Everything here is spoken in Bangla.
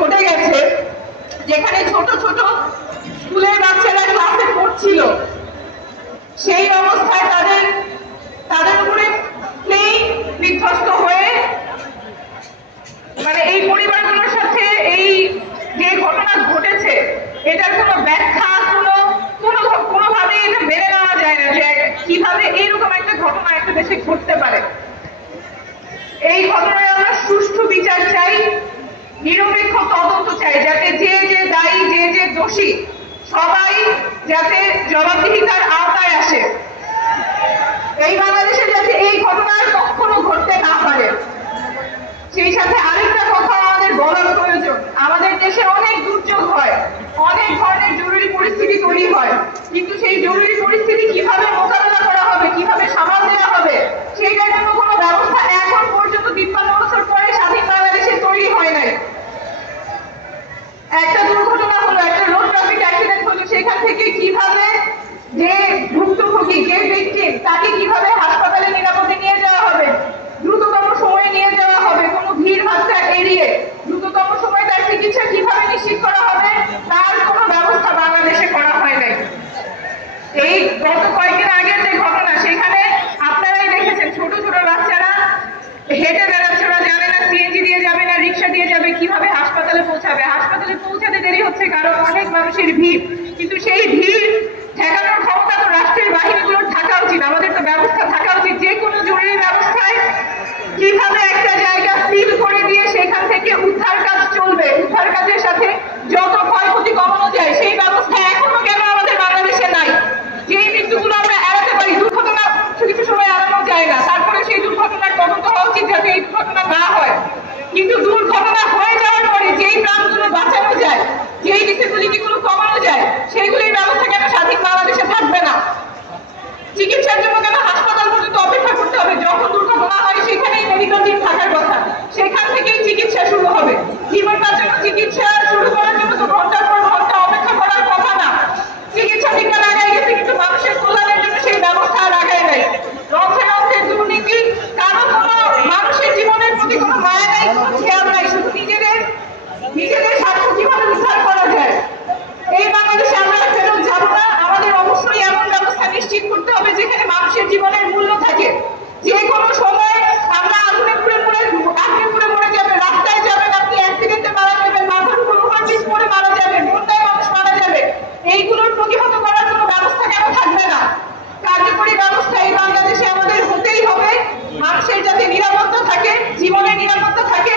ঘটে গেছে, যেখানে ছোট ছোট স্কুলের বাচ্চারা ক্লাসে পড়ছিল, সেই অবস্থায় তাদের উপরে প্লেন বিধ্বস্ত হয়ে, মানে এই পরিবারগুলোর সাথে এই যে ঘটনা ঘটেছে এটার কোনো ব্যাখ্যা কোনোভাবে এটা মেনে নেওয়া যায় না যে কিভাবে এইরকম একটা ঘটনা একটা দেশে ঘটতে পারে। এই ঘটনায় আমরা সুষ্ঠু বিচার চাই, নিরপেক্ষ তদন্ত চাই, যাতে যে যে দায়ী, যে যে দোষী সবাই যাতে জবাবদিহিতার আওতায় আসে। এই বাংলাদেশে যাতে এই ঘটনার কখনো ঘটতে না পারে। সেই সাথে আরেকটা কথা আমাদের বলার প্রয়োজন, আমাদের দেশে অনেক দুর্যোগ হয়, অনেক ধরনের জরুরি পরিস্থিতি তৈরি হয়, কিন্তু সেই জরুরি পরিস্থিতি কিভাবে মোকাবেলা করা হবে, কিভাবে সামাল দেওয়া হবে, সেইটার জন্য কোনো ব্যবস্থা এখন পর্যন্ত 53 বছর পরে স্বাধীন বাংলাদেশে তৈরি হয় নাই। একটা দুর্ঘটনা হলো, একটা রোড ট্রাফিক অ্যাক্সিডেন্ট হলো, সেখান থেকে কিভাবে যে ভুক্তভোগী, যে ভিকটিম, তাকে কিভাবে হাসপাতালে নিরাপদে নিয়ে যাওয়া হবে, দ্রুততম সময়ে নিয়ে যাওয়া হবে, কোনো ভিড় ভাট্টা এড়িয়ে দ্রুততম সময়ে তার চিকিৎসা কিভাবে নিশ্চিত করা হবে, তার কোনো ব্যবস্থা বাংলাদেশে করা হয় নাই। এই গত কয়েকদিন আগের যে ঘটনা, সেখানে আপনারাই দেখেছেন ছোট ছোট বাচ্চারা হেঁটে বেড়াচ্ছে, ওরা জানে না সিএনজি দিয়ে যাবে না রিক্সা দিয়ে যাবে, কিভাবে হাসপাতালে পৌঁছাবে। হাসপাতালে পৌঁছাতে দেরি হচ্ছে কারণ অনেক মানুষের ভিড়, কিন্তু সেই ভিড় ঠেকানোর ক্ষমতা তো রাষ্ট্রের বাহিনীগুলোর থাকা উচিত, আমাদের তো ব্যবস্থা থাকা উচিত। যে কোনো জরুরি ব্যবস্থায় কিভাবে একটা জায়গা সিল করে দিয়ে সেখান থেকে উদ্ধার কাজ চলবে, উদ্ধার কাজের সাথে যত ক্ষয়ক্ষতি কমানো যায় সেই ব্যবস্থা এখনো কেন আমাদের বাংলাদেশে নাই। যেই মৃত্যুগুলো আমরা এড়াতে পারি, দুর্ঘটনা কিছু সময় এড়ানো যায় না, তারপরে সেই দুর্ঘটনার তদন্ত হওয়া উচিত যাতে এই দুর্ঘটনা না হয়। কিন্তু দুর্ঘটনা হয়ে যাওয়ার পরে যেই প্রাণগুলো বাঁচানো যায়, যেই ডিসেবিলিটি গুলো কমানো যায়, সেইগুলির ব্যবস্থা কেন স্বাধীন বাংলাদেশে থাকবে না? চিকিৎসার জন্য কেন হাসপাতাল পর্যন্ত অপেক্ষা করতে হবে? যখন দুর্ঘটনা হয় সেখানেই মেডিকেল টিম থাকার কথা, সেখান থেকেই চিকিৎসা শুরু হবে। জীবন বাঁচানোর চিকিৎসা শুরু করার জন্য তো ঘন্টার পর ঘন্টা অপেক্ষা করার কথা না। চিকিৎসা বিজ্ঞান আগায় গেছে, কিন্তু মানুষের কল্যাণের জন্য সেই ব্যবস্থা আর আগায় নাই। রক্ষে রক্ষে দুর্নীতি, কারো কোনো মানুষের জীবনের প্রতি কোনো মায়া নাই, কোনো খেয়াল নাই, শুধু নিজেদের স্বার্থ কিভাবে উদ্ধার করা যায়। এই বাংলাদেশে আমরা ফেরত যাব না। আমাদের অবশ্যই এমন ব্যবস্থা নিশ্চিত করতে হবে যেখানে মানুষের জীবনের মূল্য থাকে। যে কোনো সময় আমরা আগুনে পুড়ে মরে যাবেন, রাস্তায় যাবেন, আপনি অ্যাক্সিডেন্টে মারা যাবেন, মাথার উপর ওভারব্রিজ পড়ে মারা যাবেন, বন্যায় মানুষ মারা যাবে, এইগুলোর প্রতিহত করার কোনো ব্যবস্থা কেন থাকবে না? কার্যকরী ব্যবস্থা এই বাংলাদেশে আমাদের হতেই হবে। মানুষের যাতে নিরাপত্তা থাকে, জীবনের নিরাপত্তা থাকে,